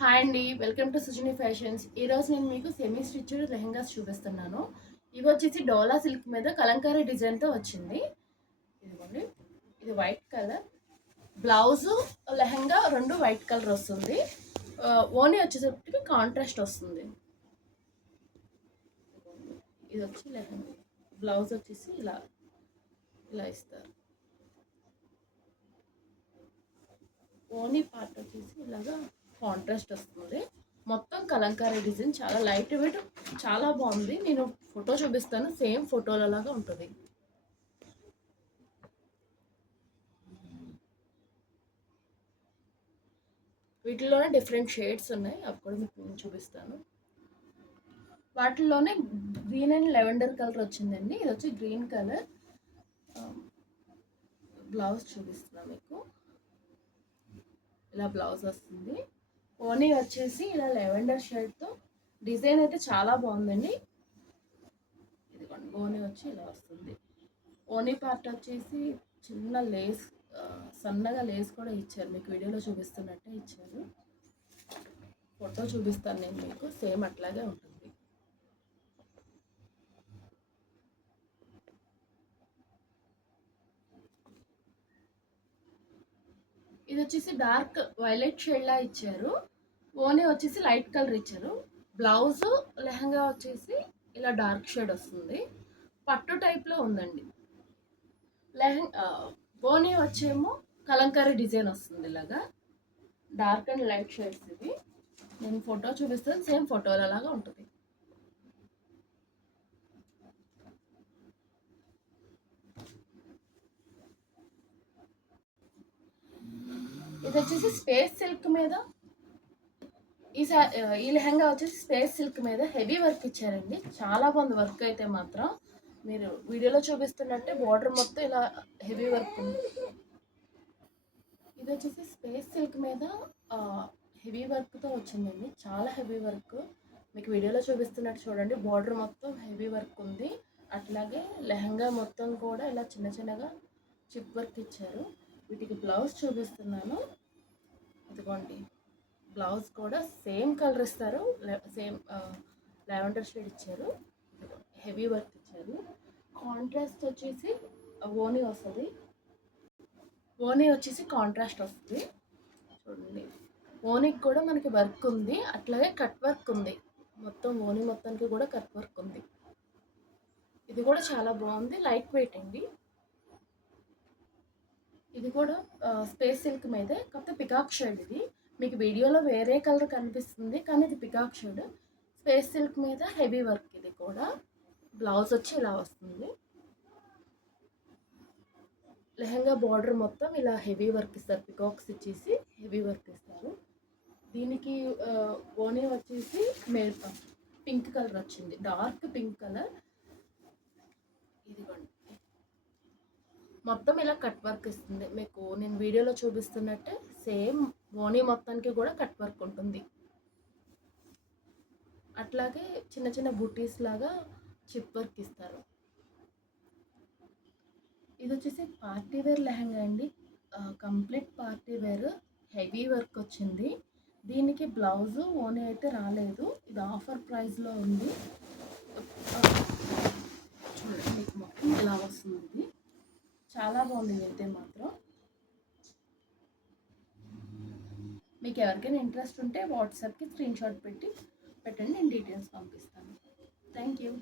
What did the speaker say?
Hi అండి, welcome to Sujani fashions. ఈరోజు నేను మీకు సెమీ స్టిచ్డ్ లెహెంగాస్ చూపిస్తున్నాను. ఇవి వచ్చేసి డోలా సిల్క్ మీద కలంకారీ డిజైన్తో వచ్చింది. ఇదిగోండి, ఇది వైట్ కలర్ బ్లౌజు, లెహెంగా రెండు వైట్ కలర్ వస్తుంది. ఓనీ వచ్చేసరికి కాంట్రాస్ట్ వస్తుంది. ఇది వచ్చి లెహెంగా, బ్లౌజ్ వచ్చేసి ఇలా ఇలా ఇస్తారు. ఓనీ పార్ట్ వచ్చేసి ఇలాగా కాంట్రాస్ట్ వస్తుంది. మొత్తం కలంకారీ డిజైన్, చాలా లైట్ వెయిట్, చాలా బాగుంది. నేను ఫోటో చూపిస్తాను, సేమ్ ఫోటోలలాగా ఉంటుంది. వీటిలోనే డిఫరెంట్ షేడ్స్ ఉన్నాయి, అవి కూడా మీకు నేను చూపిస్తాను. వాటిల్లోనే గ్రీన్ అండ్ లెవెండర్ కలర్ వచ్చిందండి. ఇది వచ్చి గ్రీన్ కలర్. బ్లౌజ్ చూపిస్తున్నాను మీకు. ఇలా బ్లౌజ్ వస్తుంది. ఓనీ వచ్చేసి ఇలా లెవెండర్ షేడ్తో డిజైన్ అయితే చాలా బాగుందండి. ఇదిగోండి, ఓనీ వచ్చి ఇలా వస్తుంది. ఓనీ పార్ట్ వచ్చేసి చిన్న లేస్, సన్నగా లేస్ కూడా ఇచ్చారు. మీకు వీడియోలో చూపిస్తున్నట్టే ఇచ్చారు. ఫోటో చూపిస్తాను నేను మీకు, సేమ్ అట్లాగే ఉంటుంది. ఇది వచ్చేసి డార్క్ వైలెట్ షేడ్లా ఇచ్చారు. ఓనీ వచ్చేసి లైట్ కలర్ ఇచ్చారు. బ్లౌజ్, లెహంగా వచ్చేసి ఇలా డార్క్ షేడ్ వస్తుంది. పట్టు టైప్లో ఉందండి. ఓనీ వచ్చేమో కలంకారీ డిజైన్ వస్తుంది. ఇలాగా డార్క్ అండ్ లైట్ షేడ్స్. ఇవి నేను ఫోటో చూపిస్తాను, సేమ్ ఫోటోలు అలాగా ఉంటుంది. ఇది వచ్చేసి స్పేస్ సిల్క్ మీద, ఈ లెహంగా వచ్చేసి స్పేస్ సిల్క్ మీద హెవీ వర్క్ ఇచ్చారండి. చాలా బాగుంది వర్క్ అయితే మాత్రం. మీరు వీడియోలో చూపిస్తున్నట్టే బార్డర్ మొత్తం ఇలా హెవీ వర్క్ ఉంది. ఇది వచ్చేసి స్పేస్ సిల్క్ మీద హెవీ వర్క్తో వచ్చిందండి. చాలా హెవీ వర్క్, మీకు వీడియోలో చూపిస్తున్నట్టు చూడండి. బార్డర్ మొత్తం హెవీ వర్క్ ఉంది. అట్లాగే లెహంగా మొత్తం కూడా ఇలా చిన్న చిన్నగా చిప్ వర్క్ ఇచ్చారు. వీటికి బ్లౌజ్ చూపిస్తున్నాను. ఇదిగోండి, బ్లౌజ్ కూడా సేమ్ కలర్ ఇస్తారు. సేమ్ లావెండర్ షేడ్ ఇచ్చారు. హెవీ వర్క్ ఇచ్చారు. కాంట్రాస్ట్ వచ్చేసి ఓనీ వస్తుంది. ఓనీ వచ్చేసి కాంట్రాస్ట్ వస్తుంది. చూడండి, ఓనీకి కూడా మనకి వర్క్ ఉంది, అట్లాగే కట్ వర్క్ ఉంది. మొత్తం ఓనీ మొత్తానికి కూడా కట్ వర్క్ ఉంది. ఇది కూడా చాలా బాగుంది, లైట్ వెయిట్ అండి. ఇది కూడా స్పేస్ సిల్క్ మీదే, కాకపోతే పికాక్ షేడ్. ఇది మీకు వీడియోలో వేరే కలర్ కనిపిస్తుంది, కానీ ఇది పికాక్ షేడ్. స్పేస్ సిల్క్ మీద హెవీ వర్క్. ఇది కూడా బ్లౌజ్ వచ్చి ఇలా వస్తుంది. లెహంగా బార్డర్ మొత్తం ఇలా హెవీ వర్క్ ఇస్తారు. పికాక్స్ ఇచ్చేసి హెవీ వర్క్ ఇస్తారు. దీనికి ఓనీ వచ్చేసి పింక్ కలర్ వచ్చింది, డార్క్ పింక్ కలర్. ఇదిగోండి, మొత్తం ఇలా కట్ వర్క్ ఇస్తుంది. మీకు నేను వీడియోలో చూపిస్తున్నట్టే సేమ్ ఓనీ మొత్తానికి కూడా కట్ వర్క్ ఉంటుంది. అట్లాగే చిన్న చిన్న బూటీస్ లాగా చిప్ వర్క్ ఇస్తారు. ఇది వచ్చేసి పార్టీ వేర్ లెహంగా అండి. Complete party wear, heavy work వచ్చింది. దీనికి బ్లౌజు ఓనీ అయితే రాలేదు. ఇది ఆఫర్ ప్రైస్లో ఉంది. చూడండి, మీకు మొత్తం ఇలా వస్తుంది. ఇది చాలా బాగుంది అయితే మాత్రం. మీకు ఎవరికైనా ఇంట్రెస్ట్ ఉంటే వాట్సాప్కి స్క్రీన్ షాట్ పెట్టండి, నేను డీటెయిల్స్ పంపిస్తాను. Thank you.